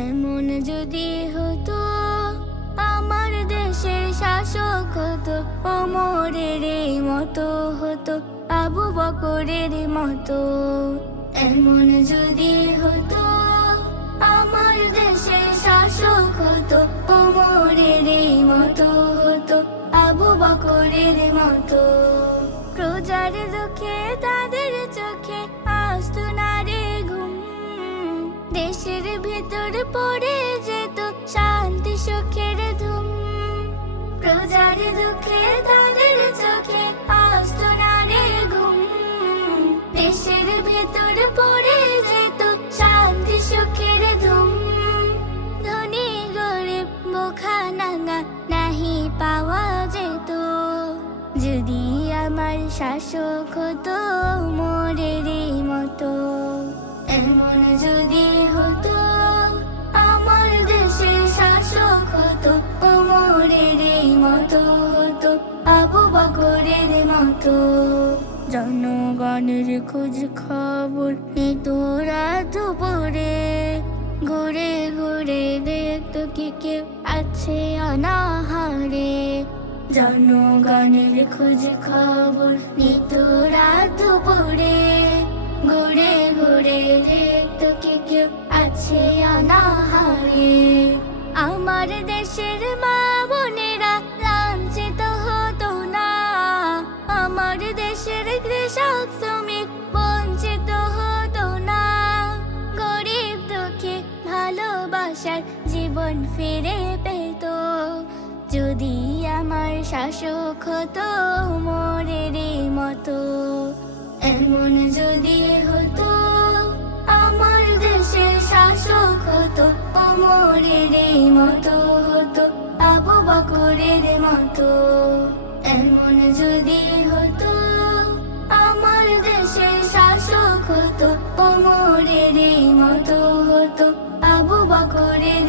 এমন যদি হতো আমার দেশের শাসক হতো ওমরের মতো হতো আবু বকরের মতো। এমন যদি হতো আমার দেশের শাসক হতো ওমরের মতো হতো আবু বকরের মতো। প্রজার দুঃখে তাদের চোখে আসতো না রে ঘুম, দেশের ভেতর পড়ে যেত শান্তি সুখের ধুম। প্রজার দুঃখে তাদের চোখে আসতো না রে ঘুম, দেশের ভেতর পড়ে যেত শান্তি সুখের ধুম। ধনী গরিব বোখা নাঙ্গা নাহি পাওয়া যেত যদি আমার শাসক হতো ওমরের মতো। এমন যদি হতো আমার দেশের শাসক হতো ওমরের মতো হতো আবু বকরের মতো। জনগণের খোঁজ খবর নিত রাত দুপুরে, ঘুরে ঘুরে দেখতো কি কেউ আছে অনাহারে। জনগণের খোঁজ খবর নিত রাত দুপুরে, ঘুরে ঘুরে দেখতো কি কেউ আছে অনাহারে। আমার দেশের মা বোনেরা লাঞ্ছিত হতো না, আমার দেশের কৃষক শ্রমিক বঞ্চিত হতো না। গরিব দুঃখী ভালোবাসার জীবন ফিরে পেত যদি আমার শাসক হতো ওমরের মতো। এমন যদি হতো আমার দেশের শাসক হতো ওমরের মতো হতো আবু বকরের মতো। এমন যদি হতো আমার দেশের শাসক হতো ওমরের মতো হতো আবু বকরের